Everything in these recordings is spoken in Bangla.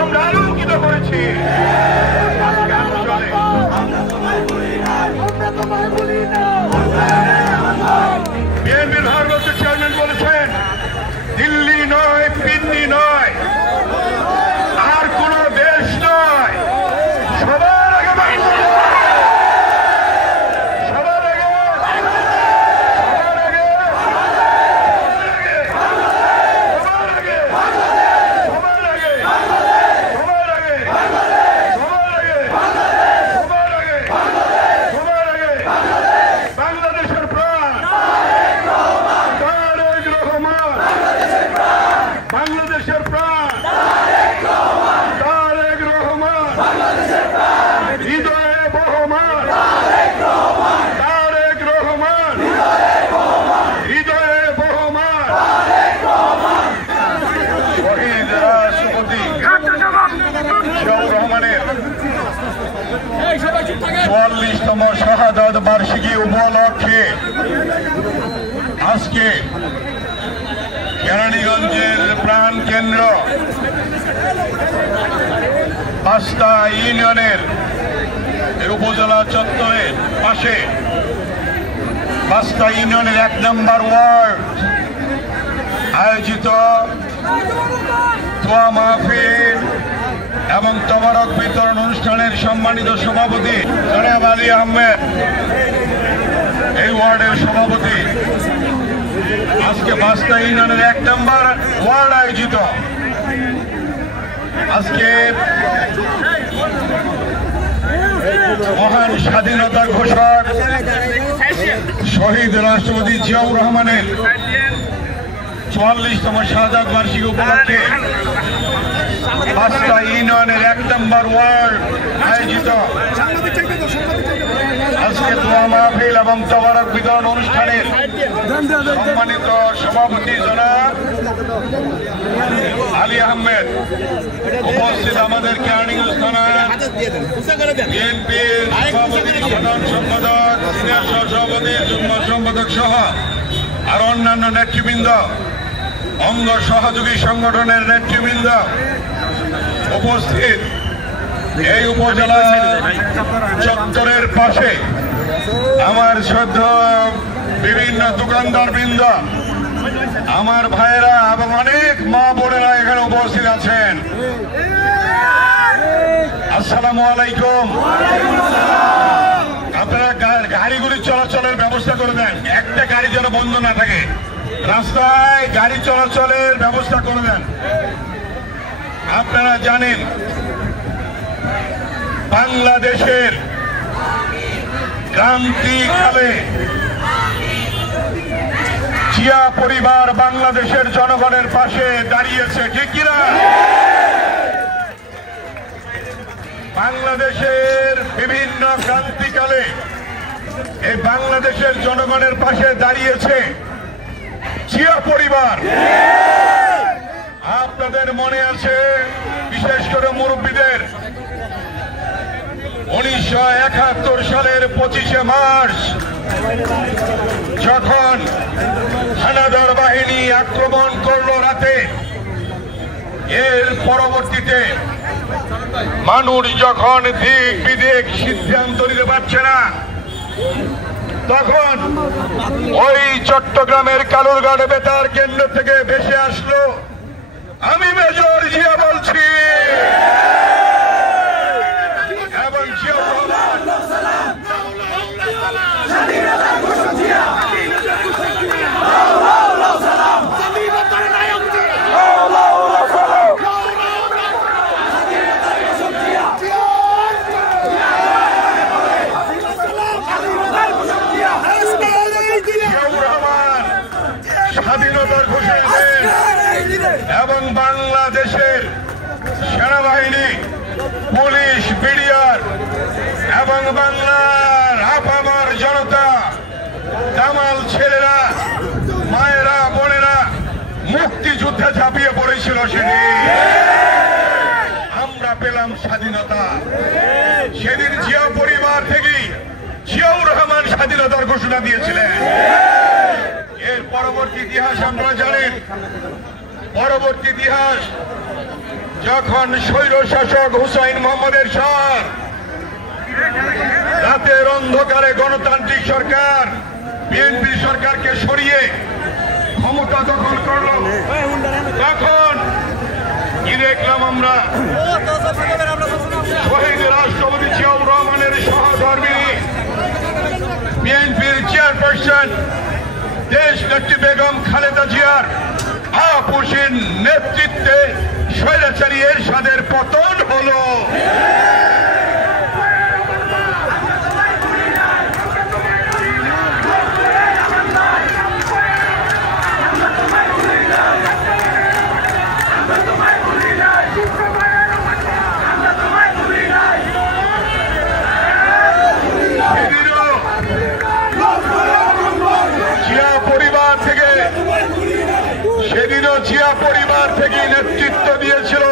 আমরা আলোকিত করেছি। বিএনপির ভারপ্রাপ্ত চেয়ারম্যান বলেছেন, দিল্লি নয়, পিন্নি নয়, আর কোন দেশ নয়, সবার আগে বাংলাদেশের প্রাণ তারেক রহমান, হৃদয়ে বহমান তারেক রহমান, হৃদয়ে বহমান শহীদ রাষ্ট্রপতি জিয়াউর রহমানের ৪৪তম শাহাদাত বার্ষিকী উপলক্ষে আজকে কেরানীগঞ্জের প্রাণ কেন্দ্র পাঁচটা ইউনিয়নের উপজেলা চত্বরের পাশে পাঁচটা ইউনিয়নের ১ নম্বর ওয়ার্ড আয়োজিত দোয়া মাহফিল এবং তবারক বিতরণ অনুষ্ঠানের সম্মানিত সভাপতি জনাব আলী আহমেদ, এই ওয়ার্ডের সভাপতি, আজকে পাঁচটা ইউনিয়নের ১ নম্বর ওয়ার্ড আয়োজিত আজকে মহান স্বাধীনতা ঘোষক শহীদ রাষ্ট্রপতি জিয়াউর রহমানের ৪৪তম শাহাদাত বার্ষিকী উপলক্ষে পাঁচটা ইউনিয়নের ১ নম্বর ওয়ার্ড আয়োজিত আজকে দোয়া মাহফিল এবং তবারক বিতরণ অনুষ্ঠানের সম্মানিত সভাপতি জনাব আলী আহমেদ, উপস্থিত আমাদের কেরানীগঞ্জ থানার বিএনপির সভাপতি, সাধারণ সম্পাদক, সিনিয়র সহসভাপতি, যুগ্ম সম্পাদক সহ আর অন্যান্য নেতৃবৃন্দ, অঙ্গ সহযোগী সংগঠনের নেতৃবৃন্দ উপস্থিত। এই উপজেলা চত্বরের পাশে আমার শ্রদ্ধা বিভিন্ন দোকানদার বৃন্দ, আমার ভাইয়েরা এবং অনেক মা বোনেরা এখানে উপস্থিত আছেন। আসসালামু আলাইকুম। আপনারা গাড়িগুলি চলাচলের ব্যবস্থা করে দেন, একটা গাড়ি যেন বন্ধ না থাকে, রাস্তায় গাড়ি চলাচলের ব্যবস্থা করে দেন। আপনারা জানেন বাংলাদেশের ক্রান্তিকালে জিয়া পরিবার বাংলাদেশের জনগণের পাশে দাঁড়িয়েছে, ঠিক কিনা? বাংলাদেশের বিভিন্ন ক্রান্তিকালে এই বাংলাদেশের জনগণের পাশে দাঁড়িয়েছে জিয়া পরিবার। আপনাদের মনে আছে, বিশেষ করে মুরব্বীদের, ১৯৭১ সালের ২৫শে মার্চ যখন হানাদার বাহিনী আক্রমণ করলো রাতে, এর পরবর্তীতে মানুষ যখন দিক বিদিক সিদ্ধান্ত নিতে পারছে না, তখন ওই চট্টগ্রামের কালুরঘাট বেতার কেন্দ্র থেকে ভেসে আসলো, আমি মেজর জিয়া বলছি, এবং জিয়া স্বাধীনতার ঘোষণা দেন এবং বাংলাদেশের সেনাবাহিনী এবং বাংলার আপামার জনতা, দামাল ছেলেরা, মায়েরা, বোনেরা মুক্তিযুদ্ধে ঝাঁপিয়ে পড়েছিল। সেদিন আমরা পেলাম স্বাধীনতা। সেদিন জিয়া পরিবার থেকেই জিয়াউর রহমান স্বাধীনতার ঘোষণা দিয়েছিলেন। এর পরবর্তী ইতিহাস আপনারা জানেন। পরবর্তী ইতিহাস, যখন স্বৈর শাসক হুসাইন মোহাম্মদের সর রাতের অন্ধকারে গণতান্ত্রিক সরকার বিএনপি সরকারকে সরিয়ে ক্ষমতা দখল করল, তখন কি দেখলাম আমরা? শহীদ রাষ্ট্রপতি জিয়াউর রহমানের সহধর্মিণী বিএনপির চেয়ারপারসন দেশনেত্রী বেগম খালেদা জিয়ার আপসীন নেতৃত্বে স্বৈরাচারী এরশাদের পতন হলো। সেদিনও জিয়া পরিবার থেকে নেতৃত্ব দিয়েছিল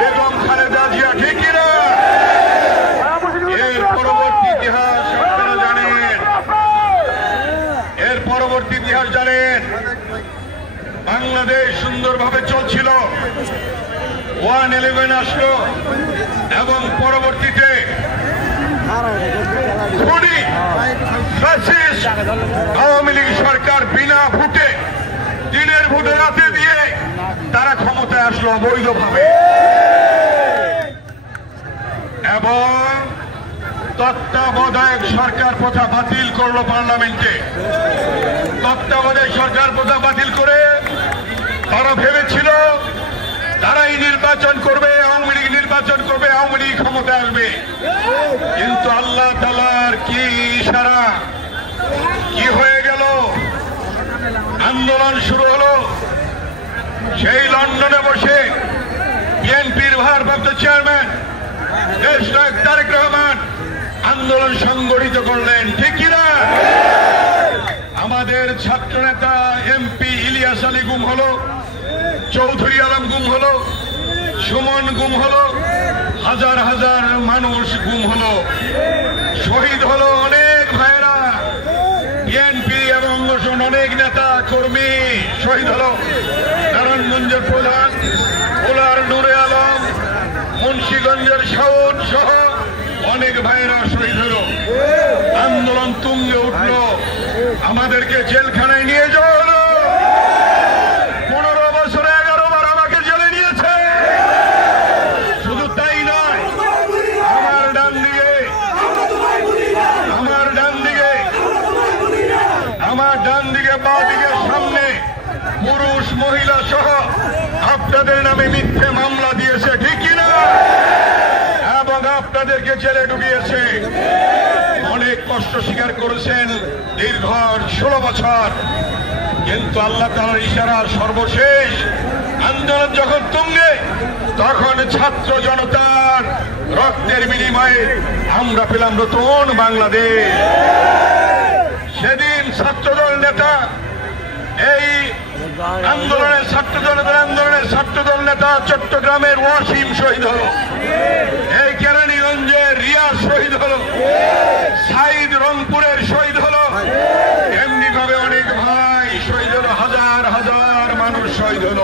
বেগম খালেদা জিয়া, ঠিক কিনা? এর পরবর্তী ইতিহাস আপনারা জানেন। এর পরবর্তী ইতিহাস জানেন। বাংলাদেশ সুন্দরভাবে চলছিল, 111 আসলো এবং পরবর্তীতে আওয়ামী লীগ সরকার বিনা ভোটে, দিনের ভোটে রাতে দিয়ে তারা ক্ষমতায় আসলো অবৈধভাবে এবং তত্ত্বাবধায়ক সরকার প্রথা বাতিল করলো পার্লামেন্টে। তত্ত্বাবধায়ক সরকার প্রথা বাতিল করে তারা ভেবেছিল তারাই নির্বাচন করবে, আওয়ামী লীগ নির্বাচন করবে, আওয়ামী লীগ ক্ষমতায় আসবে। কিন্তু আল্লাহ তাআলার কি ইশারা, কি হয়ে গেল? আন্দোলন শুরু হলো। সেই লন্ডনে বসে বিএনপির ভারপ্রাপ্ত চেয়ারম্যান দেশনায়ক তারেক রহমান আন্দোলন সংগঠিত করলেন, ঠিক কিনা? আমাদের ছাত্র নেতা এমপি ইলিয়াস আলী গুম হলো, চৌধুরী আলম গুম হলো, সুমন গুম হলো, হাজার হাজার মানুষ গুম হলো, শহীদ হলো অনেক ভাইরা। বিএনপি এবং অনেক নেতা কর্মী শহীদ হলো। নারায়ণগঞ্জের প্রধান ভোলার নুরে আলম, মুন্সিগঞ্জের শাওন সহ অনেক ভাইরা শহীদ হলো। আন্দোলন তুঙ্গে উঠল, আমাদেরকে জেলখানায় নিয়ে যাওয়া হলো। 15 বছরে 11 বার আমাকে জেলে নিয়েছে। শুধু তাই নয়, আমার ডান দিকে বাঁ দিকে সামনে পুরুষ মহিলা সহ আপনাদের নামে মিথ্যে মামলা দিয়েছে, ঠিক কিনা? এবং আপনাদেরকে জেলে ঢুকিয়েছে। অনেক কষ্ট স্বীকার করেছেন দীর্ঘ 16 বছর। কিন্তু আল্লাহ তাআলার ইশারা সর্বশেষ আন্দোলন যখন তুঙ্গে, তখন ছাত্র জনতার রক্তের বিনিময়ে আমরা পেলাম নতুন বাংলাদেশ। সেদিন ছাত্রদল নেতা, এই আন্দোলনের ছাত্রদল নেতা চট্টগ্রামের ওয়াসিম শহীদ হল, এই কেরানীগঞ্জের রিয়াজ শহীদ হল, সাইদ রংপুরের শহীদ হল, এমনি ভাবে অনেক ভাই শহীদ হল, হাজার হাজার মানুষ শহীদ হল।